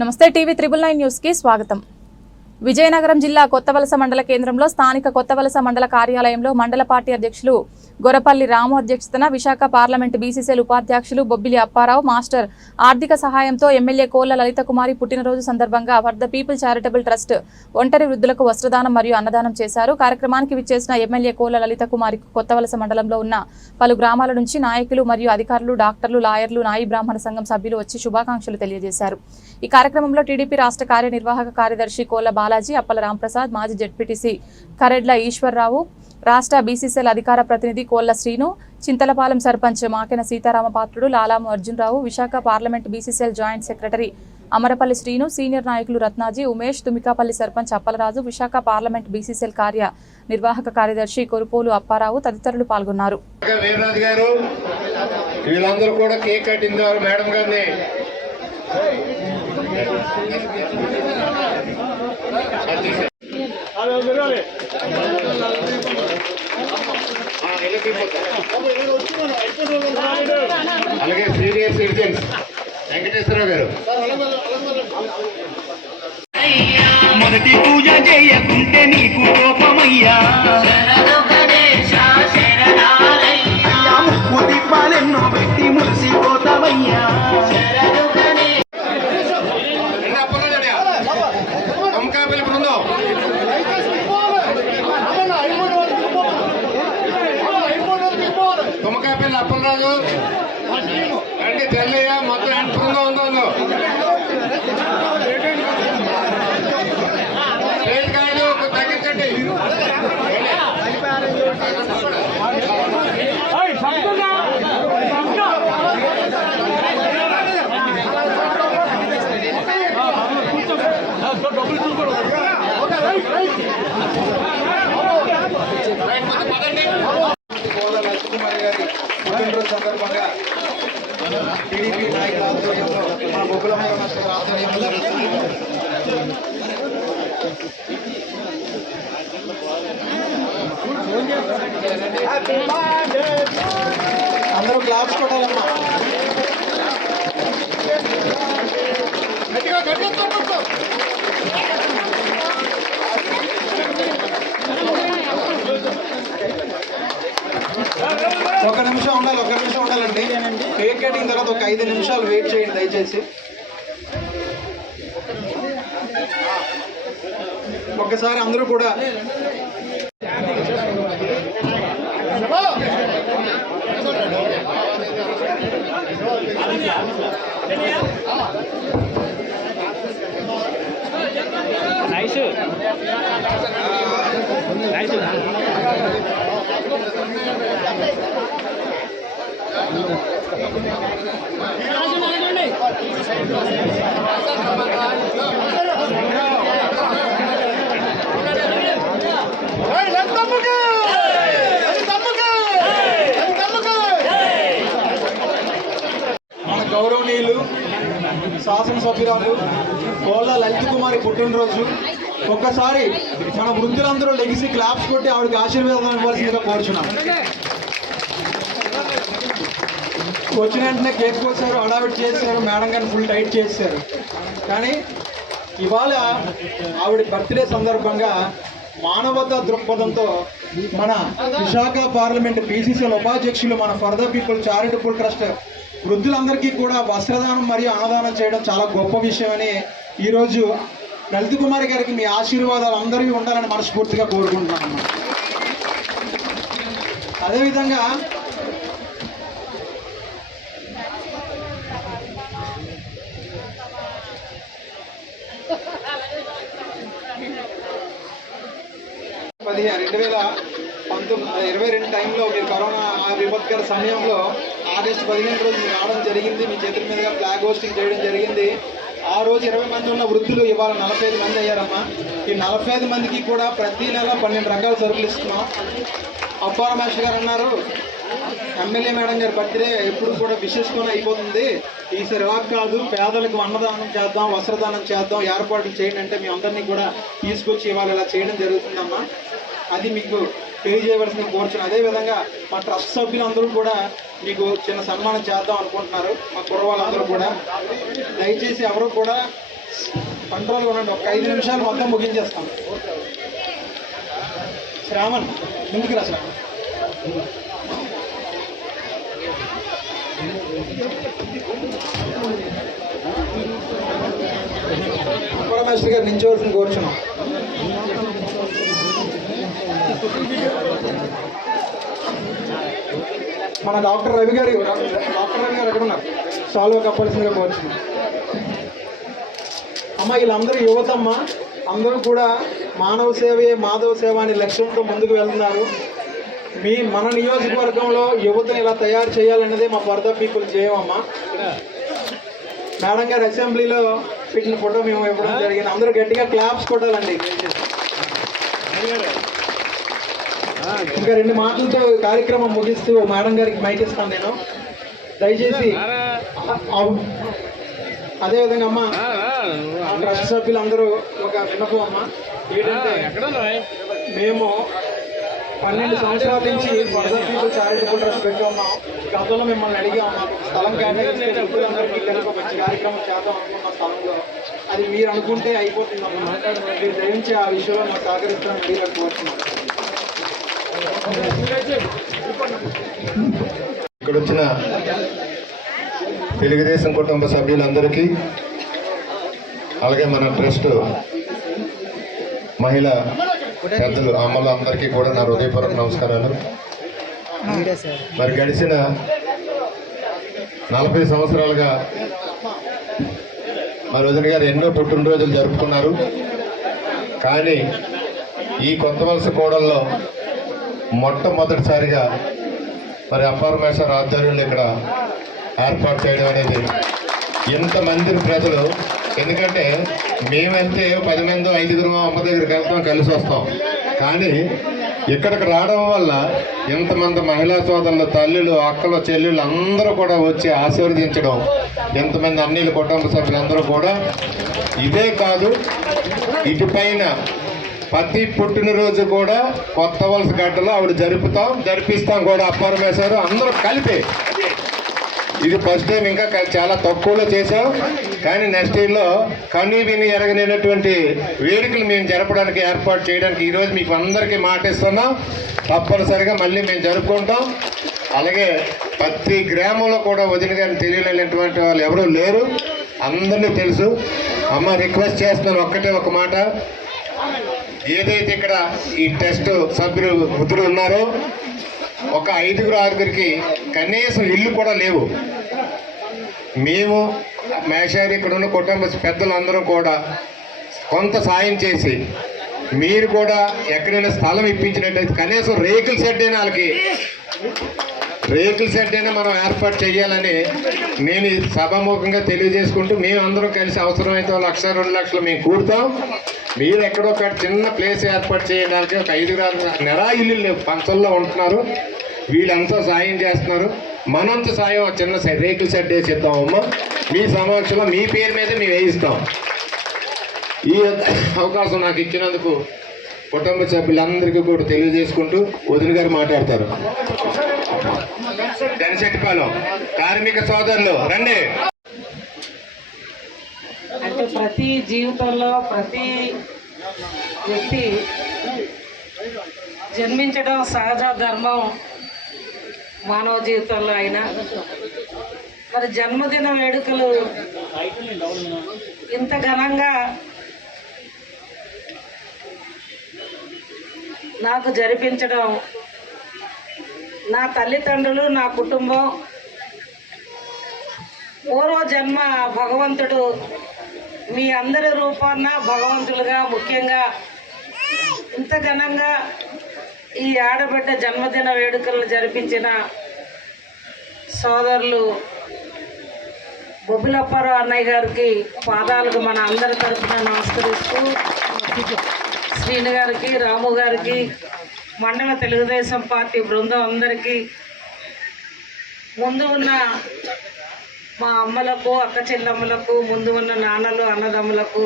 నమస్తే TV triple nine న్యూస్కి స్వాగతం. విజయనగరం జిల్లా కొత్తవలస మండల కేంద్రంలో స్థానిక కొత్తవలస మండల కార్యాలయంలో మండల పార్టీ అధ్యక్షులు గొరపల్లి రాము అధ్యక్షతన విశాఖ పార్లమెంటు బీసీసీఎల్ ఉపాధ్యక్షులు బొబ్బిలి అప్పారావు మాస్టర్ ఆర్థిక సహాయంతో ఎమ్మెల్యే కోళ్ళ లలిత కుమారి పుట్టినరోజు సందర్భంగా for the people charitable trust ఒంటరి వృద్ధులకు వస్త్రదానం మరియు అన్నదానం చేశారు. కార్యక్రమానికి విచ్చేసిన ఎమ్మెల్యే కోళ్ళ లలిత కుమారి కొత్తవలస మండలంలో ఉన్న పలు గ్రామాల నుంచి నాయకులు మరియు అధికారులు డాక్టర్లు లాయర్లు నాయి బ్రాహ్మణ సంఘం సభ్యులు వచ్చి శుభాకాంక్షలు తెలియజేశారు. ఈ కార్యక్రమంలో టీడీపీ రాష్ట్ర కార్యనిర్వాహక కార్యదర్శి కోళ్ళ బాలాజీ అప్పల రాంప్రసాద్ మాజీ జడ్పీటీసీ కరెడ్ల ఈశ్వర్రావు రాష్ట్ర బీసీసీఎల్ అధికార ప్రతినిధి Kolla Srinu Chintalapalem sarpanch Makena Sitaramapatrudu Lalamu Arjunrao Visakha parliament BCCL joint secretary Amarapalli Srinu senior నాయకులు రత్నాజీ ఉమేష్ తుమికాపల్లి సర్పంచ్ అప్పలరాజు విశాఖ పార్లమెంట్ బీసీసీఎల్ కార్య నిర్వాహక కార్యదర్శి కొరుపోలు అప్పారావు తదితరులు పాల్గొన్నారు. వీళ్ళందరూ కూడా కేక్ కట్టిన మేడం గారిని ఆ, వెళ్ళిపోతా. అలాగే సీనియర్ సిటిజన్స్ వెంకటేశ్వరరావు గారు. మొదటి పూజ చేయకుంటే నీకు కోపమయ్యా. తుమ్మకాపల్లి అప్పలరాజు. రండి తెల్లయ్య మొత్తం ఎంత బృందం ఉందో ఉందో స్టేజ్ కాదు తగ్గించండి కోల లక్ష్మీకుమారి గారి పుట్టినరోజు సందర్భంగా టీడీపీ నాయకుల ఆధ్వర్యంలో మా ఆధ్వర్యంలో అందరూ క్లాప్స్ కొట్టాలమ్మా ఒక నిమిషం ఉండాలి ఒక నిమిషం ఉండాలండి కేక్ కటింగ్ తర్వాత ఒక ఐదు నిమిషాలు వెయిట్ చేయండి దయచేసి. ఒక్కసారి అందరూ కూడా మన గౌరవనీయులు శాసనసభ్యురాలు కోళ్ళ లలిత కుమారి పుట్టినరోజు. ఒక్కసారి మన వృద్ధులందరూ లెగిసి క్లాప్స్ కొట్టి ఆవిడకి ఆశీర్వాదం ఇవ్వాల్సిందిగా కోరుచున్నాం. వచ్చిన వెంటనే కేక్ కోసారు హడావిడి చేశారు మేడం గారిని ఫుల్ టైట్ చేశారు. కానీ ఇవాళ ఆవిడ బర్త్డే సందర్భంగా మానవతా దృక్పథంతో మన విశాఖ పార్లమెంట్ బీసీసీఎల్ ఉపాధ్యక్షులు మన for the people charitable trust వృద్ధులందరికీ కూడా వస్త్రదానం మరియు అన్నదానం చేయడం చాలా గొప్ప విషయం అని ఈరోజు లలిత కుమారి గారికి మీ ఆశీర్వాదాలు అందరికీ ఉండాలని మనస్ఫూర్తిగా కోరుకుంటున్నాను. అదేవిధంగా పదిహేను రెండు వేల పంతొమ్మిది ఇరవై రెండు టైంలో మీరు కరోనా ఆ విపత్కర సమయంలో ఆగస్టు పదిహేను రోజులు రావడం జరిగింది. మీ చేతుల మీదుగా ఫ్లాగ్ హోస్టింగ్ చేయడం జరిగింది. ఆ రోజు ఇరవై మంది ఉన్న వృద్ధులు ఇవాళ నలభై ఐదు మంది అయ్యారమ్మా. ఈ నలభై ఐదు మందికి కూడా ప్రతి నెల పన్నెండు రకాల సరుకులు ఇస్తున్నాం. అప్పార మాస్టర్ గారు అన్నారు ఎమ్మెల్యే మేడం గారి బర్త్డే ఎప్పుడు కూడా విశేషంగా అయిపోతుంది. ఈసారి ఇలా కాదు పేదలకు అన్నదానం చేద్దాం వస్త్రదానం చేద్దాం ఏర్పాట్లు చేయండి అంటే మీ అందరినీ కూడా తీసుకొచ్చి ఇవాళ ఇలా చేయడం జరుగుతుందమ్మా. అది మీకు తెలియజేయవలసిన కోరుచున్నాను అదేవిధంగా మా ట్రస్ట్ సభ్యులందరూ కూడా మీకు చిన్న సన్మానం చేద్దాం అనుకుంటున్నారు మా కుర్రవాళ్ళందరూ కూడా. దయచేసి ఎవరు కూడా కంట్రోల్గా ఉండండి ఒక ఐదు నిమిషాలు మొత్తం ముగించేస్తాం. శ్రావణ్ ముందుకు రా శ్రావణ్. మాస్టర్ గారు నించోవలసింది కోరుచున్నాం. మన డాక్టర్ రవి గారు డాక్టర్ రవి గారు ఎక్కడ ఉన్నారు సాల్వ్ కప్పాల్సిందిగా కోరుచున్నాం. అమ్మ వీళ్ళందరూ యువతమ్మ. అందరూ కూడా మానవ సేవే మాధవ సేవ అనే లక్ష్యంతో ముందుకు వెళ్తున్నారు. మీ మన నియోజకవర్గంలో యువతను ఇలా తయారు చేయాలన్నదే మా పర్దా పీపుల్ చేయమమ్మా మేడం గారు అసెంబ్లీలో పెట్టిన ఫోటో మేము ఇవ్వడం జరిగింది. అందరూ గట్టిగా క్లాప్స్ కొట్టాలండి. ఇంకా రెండు మాటలతో కార్యక్రమం ముగిస్తూ మేడం గారికి మైక్ ఇస్తాను నేను. దయచేసి అదేవిధంగా అమ్మ ట్రస్ట్ సభ్యులందరూ ఒక విన్నపం అమ్మ. ఏంటంటే మేము పన్నెండు సంవత్సరాల నుంచి ఫర్దర్ పీపుల్ చారిటబుల్ ట్రస్ట్ పెట్టి ఉన్నాం గతంలో మిమ్మల్ని అడిగాం స్థలం కేటాయిస్తే అందరికీ కలిపి ఒక మంచి కార్యక్రమం చేద్దాం అనుకున్న స్థలంలో. అది మీరు అనుకుంటే అయిపోతుందమ్మా మీరు దయించి ఆ విషయంలో మాకు సహకరిస్తామని అడిగారు కోరుతున్నాం ఇక్కడ వచ్చిన తెలుగుదేశం కుటుంబ సభ్యులందరికీ అలాగే మన ట్రస్ట్ మహిళ పెద్దలు అమ్మలు అందరికీ కూడా నా హృదయపూర్వక నమస్కారాలు. మరి గడిచిన నలభై సంవత్సరాలుగా మరి వదిన గారు ఎన్నో పుట్టినరోజులు జరుపుకున్నారు. కానీ ఈ కొత్త వలస కోడల్లో మొట్టమొదటిసారిగా మరి అపారమేశ్వర ఆధ్వర్యంలో ఇక్కడ ఏర్పాటు చేయడం అనేది ఇంతమంది ప్రజలు ఎందుకంటే మేము వెళ్తే పది మంది ఐదుగురు అమ్మ దగ్గరికి వెళ్తాం కలిసి వస్తాం. కానీ ఇక్కడికి రావడం వల్ల ఇంతమంది మహిళా సోదరులు తల్లులు అక్కలు చెల్లెళ్ళు అందరూ కూడా వచ్చి ఆశీర్వదించడం ఇంతమంది అన్నిల కుటుంబ సభ్యులందరూ కూడా ఇదే కాదు ఇటుపైన ప్రతి పుట్టినరోజు కూడా కొత్త వలస గడ్డలో ఆవిడ జరుపుతాం జరిపిస్తాం కూడా అప్పారమేశారు అందరూ కలిపి. ఇది ఫస్ట్ టైం ఇంకా చాలా తక్కువలో చేసాం కానీ నెక్స్ట్ ఇయర్లో కన్ను విని ఎరగనటువంటి వేడుకలు మేము జరపడానికి ఏర్పాటు చేయడానికి ఈరోజు మీకు అందరికీ మాట ఇస్తున్నాం. తప్పనిసరిగా మళ్ళీ మేము జరుపుకుంటాం. అలాగే ప్రతి గ్రామంలో కూడా వదిలి కానీ తెలియలేనటువంటి వాళ్ళు ఎవరూ లేరు. అందరినీ తెలుసు. అమ్మ రిక్వెస్ట్ చేస్తున్నాను ఒక్కటే ఒక మాట. ఏదైతే ఇక్కడ ఈ టెస్ట్ సభ్యులు వృద్ధులు ఉన్నారో ఒక ఐదుగురు ఆరుగురికి కనీసం ఇల్లు కూడా లేవు. మేము మేషారి ఇక్కడ ఉన్న కుటుంబ పెద్దలందరూ కూడా కొంత సాయం చేసి మీరు కూడా ఎక్కడైనా స్థలం ఇప్పించినట్టయితే కనీసం రేకుల షెడ్ అయినా వాళ్ళకి రేకుల షెడ్ అయినా మనం ఏర్పాటు చేయాలని నేను సభాముఖంగా తెలియజేసుకుంటూ మేము అందరం కలిసి అవసరమైతే లక్ష రెండు లక్షలు మేము కూడతాం. మీరు ఎక్కడో ఒక చిన్న ప్లేస్ ఏర్పాటు చేయడానికి ఒక ఐదుగురు ఆరుగురు నెరా ఇల్లు పంచల్లో ఉంటున్నారు. వీళ్ళంతా సాయం చేస్తున్నారు. మనంత సాయం చిన్న రేకుల షెడ్ వేసి ఇద్దామమ్మా మీ సమక్షంలో మీ పేరు మీద మేము వేయిస్తాం. ఈ అవకాశం నాకు ఇచ్చినందుకు కుటుంబ సభ్యులందరికీ కూడా తెలియజేసుకుంటూ వదిన గారు మాట్లాడతారు. జనశెట్టిపాలెం కార్మిక సోదరులు రండి. అంటే ప్రతి జీవితంలో ప్రతి వ్యక్తి జన్మించడం సహజ ధర్మం మానవ జీవితంలో అయినా. మరి జన్మదిన వేడుకలు ఇంత ఘనంగా నాకు జరిపించడం నా తల్లిదండ్రులు నా కుటుంబం. పూర్వ జన్మ భగవంతుడు మీ అందరి రూపాన భగవంతులుగా ముఖ్యంగా ఇంత ఘనంగా ఈ ఆడబిడ్డ జన్మదిన వేడుకలను జరిపించిన సోదరులు బొబ్బిలప్పారావు అన్నయ్య గారికి పాదాలకు మన అందరి తరఫున నమస్కరిస్తూ శ్రీను గారికి రాము గారికి మండల తెలుగుదేశం పార్టీ బృందం అందరికీ ముందు ఉన్న మా అమ్మలకు అక్క చెల్లమ్మలకు ముందు ఉన్న నాన్నలు అన్నదమ్ములకు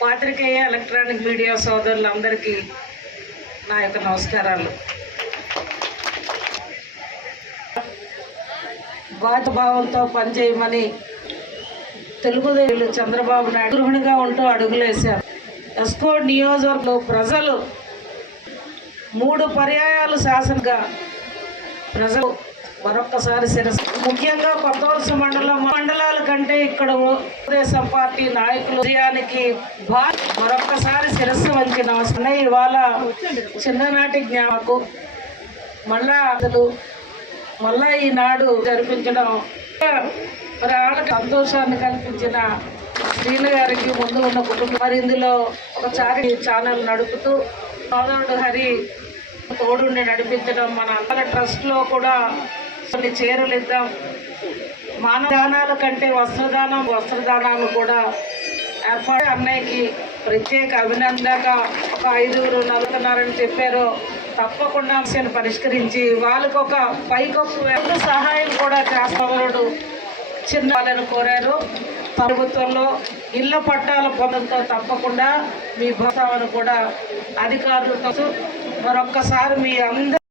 పాత్రికేయ ఎలక్ట్రానిక్ మీడియా సోదరులందరికీ నా యొక్క నమస్కారాలు. బాధ్యభావంతో పనిచేయమని తెలుగుదేవులు చంద్రబాబు నాయుడు గృహిణిగా ఉంటూ అడుగులేశారు. ఎస్కోడ్ నియోజకవర్గంలో ప్రజలు మూడు పర్యాయాలు శాసనగా ప్రజలు మరొక్కసారి శిరస్సు ముఖ్యంగా కొత్త వలస మండలం మండలాల కంటే ఇక్కడ తెలుగుదేశం పార్టీ నాయకులు విజయానికి భా మరొక్కసారి శిరస్సు వంచి నమస్కారం ఇవాళ చిన్ననాటి జ్ఞాపకు. మళ్ళా అసలు మళ్ళా ఈనాడు జరిపించడం. సంతోషాన్ని కల్పించిన శ్రీను గారికి ముందు ఉన్న కుటుంబం. మరి ఇందులో ఒక చారి ఛానల్ నడుపుతూ సోదరుడు హరి తోడుండి నడిపించడం మన అందరి ట్రస్ట్లో కూడా కొన్ని చీరలు ఇద్దాం కంటే వస్త్రదానం వస్త్రదానాలు కూడా ఏర్పాటు అన్నయ్యకి ప్రత్యేక అభినందక. ఒక ఐదుగురు నలుగుతున్నారని చెప్పారు. తప్పకుండా అంశాన్ని పరిష్కరించి వాళ్ళకు ఒక పైకొక్క సహాయం కూడా చేస్తాడు చిన్న వాళ్ళని కోరారు. ప్రభుత్వంలో ఇళ్ళ పట్టాల పొందంతో తప్పకుండా మీ భర్తను కూడా అధికారులతో మరొక్కసారి మీ అందరి